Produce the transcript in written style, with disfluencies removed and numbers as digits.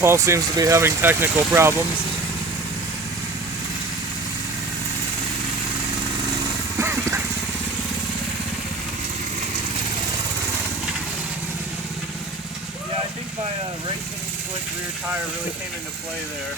Paul seems to be having technical problems. Yeah, I think my racing slick rear tire really came into play there.